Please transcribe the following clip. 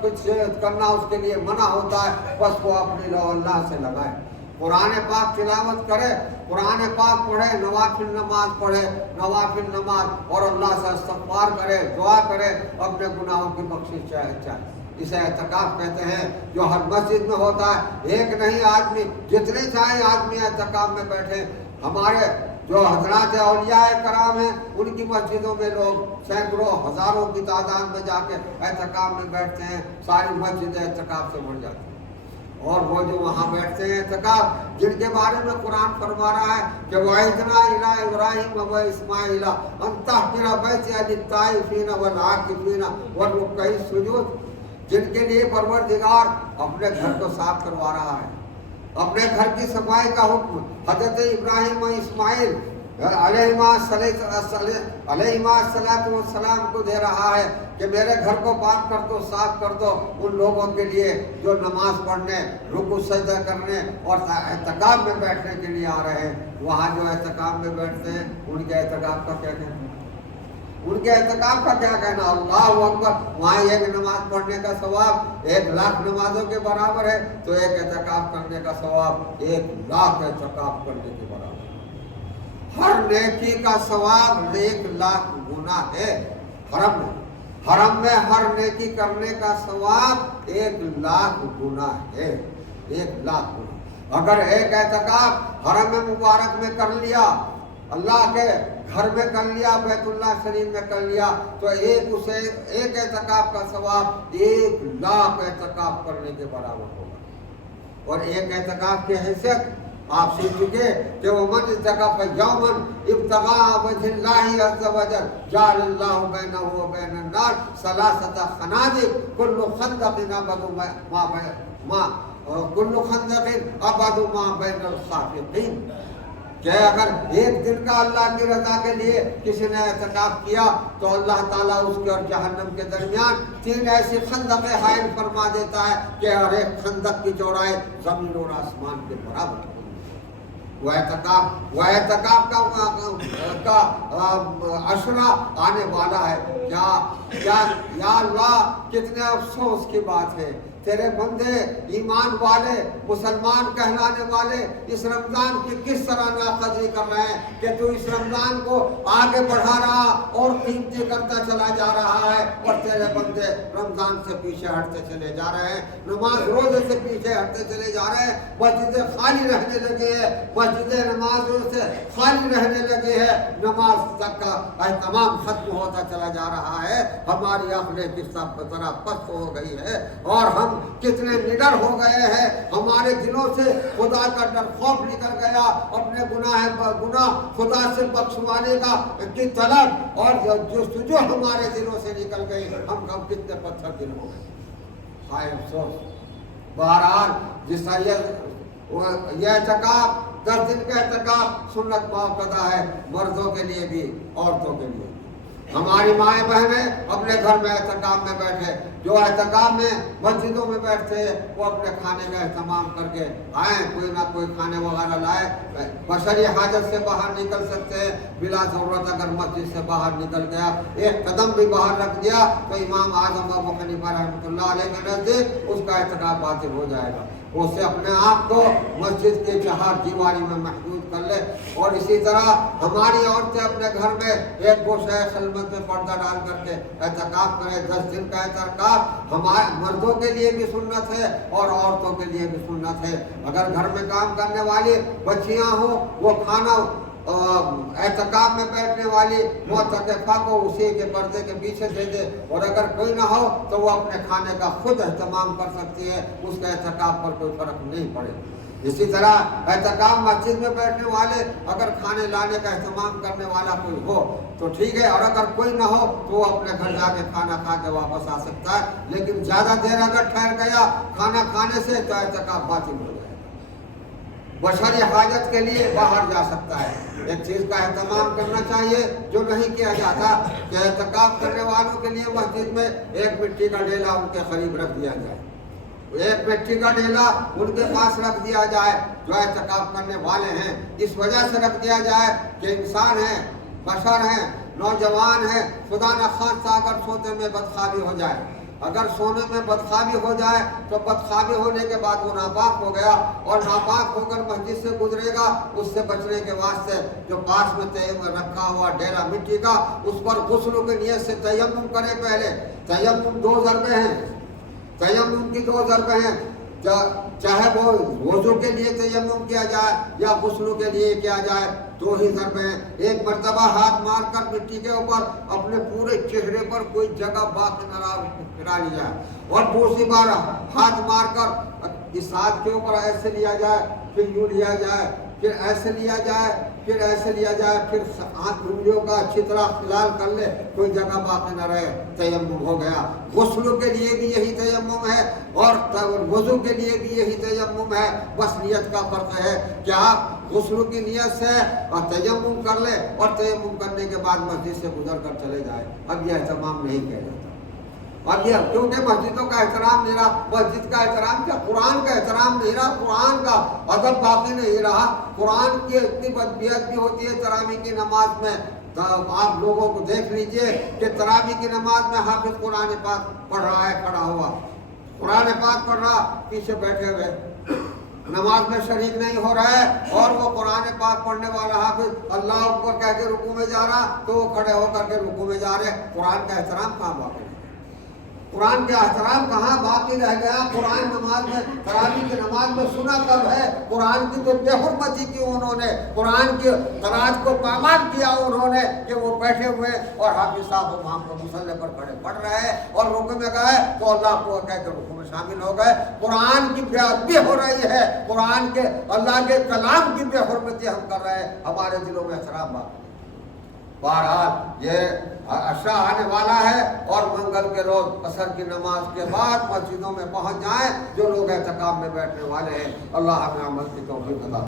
سب کچھ کرنا اس کے لیے منع ہوتا ہے، بس وہ اپنی رو اللہ سے لگائے، قرآن پاک تلاوت کرے، قرآن پاک پڑھے، نوافل نماز پڑھے، نوافل نماز، اور اللہ سے استغفار کرے، دعا کرے، اپنے گناہوں کی بخشش چاہے۔ اسے اعتکاف کہتے ہیں، جو ہر مسجد میں ہوتا ہے۔ ایک نہیں آدمی، جتنے چاہے آدمی اعتکاف میں بیٹھے۔ ہمارے جو حضرات اولیاء کرام ہیں، ان کی مسجدوں میں لوگ سینکڑوں ہزاروں کی تعداد میں جا کے اعتکاف میں بیٹھتے ہیں، ساری مسجدیں اعتکاف سے بھر جاتی ہیں۔ اور وہ جو وہاں بیٹھتے ہیں اعتکاف، جن کے بارے میں قرآن فرما رہا ہے کہ وَعِدْنَا إِلَىٰ إِبْرَاهِيمَ وَإِسْمَاعِيلَ أَن طَهِّرَ بَيْتِيَ لِلطَّائِفِينَ وَالْعَاكِفِينَ وَالرُّكَّعِ السُّجُودِ، جن کے لیے پروردگار اپنے گھر کو صاف کروا رہا ہے، اپنے گھر کی صفائی کا حکم حضرت ابراہیم و اسماعیل علیہما السلام کو دے رہا ہے کہ میرے گھر کو پاک کر دو، صاف کر دو، ان لوگوں کے لیے جو نماز پڑھنے، رکوع سجدہ کرنے اور اعتکاف میں بیٹھنے کے لیے آ رہے ہیں۔ وہاں جو اعتکاف میں بیٹھتے ہیں، ان کے اعتکاف کا کیا کہنا؟ ان کے اعتکاف کا کیا کہنا؟ اللہ اکبر! وہاں ایک نماز پڑھنے کا ثواب 1,00,000 نمازوں کے برابر ہے، تو ایک اعتکاف کرنے کا ثواب 1,00,000 اعتکاف کرنے کے برابر ہے۔ ہر نیکی کا ثواب 1,00,000 گنا ہے۔ حرم میں ہر نیکی کرنے کا ثواب 1,00,000 گنا ہے، 1,00,000 گنا۔ اگر ایک اعتکاف حرم مبارک میں کر لیا، اللہ کے گھر میں کر لیا، بیت اللہ شریف میں کر لیا، تو ایک اعتکاف کا ثواب 1,00,000 اعتکاف کرنے کے برابر ہوگا۔ اور ایک اعتکاف کی حیثیت آپ سن چکے کہ وَمَنِ اعْتَكَفَ يَوْمًا ابْتَغَاءَ وَجْهِ اللَّهِ عَزَّ وَجَلَّ جَعَلَ اللَّهُ بَيْنَهُ وَبَيْنَ النَّارِ 3 خَنَادِقَ كُلُّ خَندَقٍ أَبْعَدُ مَا بَيْنَ الْخَافِقِينَ، کہ اگر ایک دن کا اللہ کی رضا کے لیے کسی نے اعتکاف کیا تو اللہ تعالیٰ اس کے اور جہنم کے درمیان 3 ایسی خندقیں حائل فرما دیتا ہے کہ ہر ایک خندق کی چوڑائی زمین اور آسمان کے برابر ہوگی۔ وہ اعتکاف کا عشرہ آنے والا ہے۔ یا اللہ، کتنے افسوس کی بات ہے، تیرے بندے ایمان والے، مسلمان کہلانے والے اس رمضان کی کس طرح ناقدری کر رہے ہیں کہ تو اس رمضان کو آگے بڑھا رہا اور قیمتی کرتا چلا جا رہا ہے، اور تیرے بندے رمضان سے پیچھے ہٹتے چلے جا رہے ہیں، نماز روزے سے پیچھے ہٹتے چلے جا رہے ہیں، مسجدیں خالی رہنے لگے ہیں، مسجدیں نمازوں سے خالی رہنے لگے ہیں، نماز تک کا اہتمام ختم ہوتا چلا جا رہا ہے، ہماری عقلیں کس طرح پست ہو گئی ہے، اور ہم کتنے نڈر ہو گئے ہیں، ہمارے دلوں سے خدا کا ڈر خوف نکل گیا، اپنے گناہ خدا سے بخشوانے کی طلب اور جستجو ہمارے دلوں سے نکل گئی، ہم کتنے پتھر دل ہو گئے، ہائے افسوس۔ بہرحال یہ اعتکاف 10 دن کا اعتکاف سنت موقع ہے، مردوں کے لیے بھی عورتوں کے لیے بھی۔ ہماری مائیں بہنیں اپنے گھر میں اعتکاف میں بیٹھے، جو اعتکاف میں مسجدوں میں بیٹھتے ہیں وہ اپنے کھانے کا اہتمام کر کے آئیں، کوئی نہ کوئی کھانے وغیرہ لائے، بشری حاجت سے باہر نکل سکتے ہیں، بلا ضرورت اگر مسجد سے باہر نکل گیا، ایک قدم بھی باہر رکھ دیا تو امام اعظم ابو حنیفہ رحمۃ اللہ علیہ کے نزدیک اس کا اعتکاف باطل ہو جائے گا۔ اسے اپنے آپ کو مسجد کے 4 دیواری میں محدود کر لے۔ اور اسی طرح ہماری عورتیں اپنے گھر میں ایک گوشہ خلوت میں پردہ ڈال کر کے اعتکاف کریں۔ 10 دن کا اعتکاف ہمارے مردوں کے لیے بھی سنت ہے اور عورتوں کے لیے بھی سنت ہے۔ اگر گھر میں کام کرنے والی بچیاں ہوں، وہ کھانا اعتکاف میں بیٹھنے والی معتکفہ کو اسی کے پردے کے پیچھے دے دے، اور اگر کوئی نہ ہو تو وہ اپنے کھانے کا خود اہتمام کر سکتی ہے، اس کا اعتکاف پر کوئی فرق نہیں پڑے۔ اسی طرح اعتکاف مسجد میں بیٹھنے والے اگر کھانے لانے کا اہتمام کرنے والا کوئی ہو تو ٹھیک ہے، اور اگر کوئی نہ ہو تو وہ اپنے گھر جا کے کھانا کھا کے واپس آ سکتا ہے، لیکن زیادہ دیر اگر ٹھہر گیا کھانا کھانے سے تو اعتکاف باطل ہو جائے گا۔ بشری حاجت کے لیے باہر جا سکتا ہے۔ ایک چیز کا اہتمام کرنا چاہیے جو نہیں کیا جاتا کہ اعتکاف کرنے والوں کے لیے مسجد میں ایک مٹی کا ڈیلا ان کے قریب رکھ دیا جائے، ایک مٹی کا ڈیلا ان کے پاس رکھ دیا جائے جو اعتکاف کرنے والے ہیں۔ اس وجہ سے رکھ دیا جائے کہ انسان ہیں، بشر ہیں، نوجوان ہیں، خدا نخواستہ اگر سوتے میں بدخوابی ہو جائے اگر سونے میں بدخوابی ہو جائے تو بدخوابی ہونے کے بعد وہ ناپاک ہو گیا، اور ناپاک ہو کر مسجد سے گزرے گا، اس سے بچنے کے واسطے جو پاس میں تیمم رکھا ہوا ڈیرا مٹی کا، اس پر غسل کی نیت سے تیمم کرے۔ پہلے تیمم 2 ضربیں ہیں، تیمم کی 2 ضربیں ہیں، چاہے وہ وضو کے لیے تیمم کیا جائے یا غسل کے لیے کیا جائے، 2 ہی ضربیں ہیں۔ ایک مرتبہ ہاتھ مار کر مٹی کے اوپر اپنے پورے چہرے پر کوئی جگہ باقی نہ پھرا لی جائے، اور دوسری بار ہاتھ مار کر اس ہاتھ کے اوپر ایسے لیا جائے، پھر یوں لیا جائے، پھر ایسے لیا جائے، پھر ایسے لیا جائے، پھر ہاتھ انگلیوں کا اچھی طرح خلال کر لے، کوئی جگہ باقی نہ رہے، تیمم ہو گیا۔ غسل کے لیے بھی یہی تیمم ہے اور وضو کے لیے بھی یہی تیمم ہے، بس نیت کا فرق ہے کہ آپ غسل کی نیت سے تیمم کر لے اور تیمم کرنے کے بعد مسجد سے گزر کر چلے جائے۔ اب یہ اہتمام نہیں کیا جاتا، اب یہ کیونکہ مسجدوں کا احترام نہیں رہا، مسجد کا احترام کیا، قرآن کا احترام نہیں رہا، قرآن کا ادب باقی نہیں رہا۔ قرآن کی اتنی بدبیعت بھی ہوتی ہے تراویح کی نماز میں، آپ لوگوں کو دیکھ لیجئے کہ تراویح کی نماز میں حافظ قرآن پاک پڑھ رہا ہے کھڑا ہوا، قرآن پاک پڑھ رہا، پیچھے بیٹھے ہوئے نماز میں شریک نہیں ہو رہا ہے، اور وہ قرآن پاک پڑھنے والا حافظ اللہ اکبر کہہ کے رکوع میں جا رہا تو وہ کھڑے ہو کر کے رکوع میں جا رہے۔ قرآن کا احترام کہاں باقی ہے؟ قرآن کا احترام کہاں باقی رہ گیا؟ قرآن نماز میں تراویح کی نماز میں سنا کب ہے؟ قرآن کی تو بے حرمتی کی انہوں نے، قرآن کی قرآن کو پامال کیا انہوں نے کہ وہ بیٹھے ہوئے اور حافظ صاحب وہاں پر مصلی پر کھڑے پڑھ رہے ہیں اور رکوع میں گئے تو اللہ کو کہہ کے رکوع میں شامل ہو گئے۔ قرآن کی بے ادبی ہو رہی ہے، قرآن کے اللہ کے کلام کی بے حرمتی ہم کر رہے ہیں، ہمارے دلوں میں احترام باقی۔ بہرحال یہ عشاء آنے والا ہے اور منگل کے روز عصر کی نماز کے بعد مسجدوں میں پہنچ جائیں جو لوگ اعتکاف میں بیٹھنے والے ہیں۔ اللہ ہمیں عمل کی توفیق عطا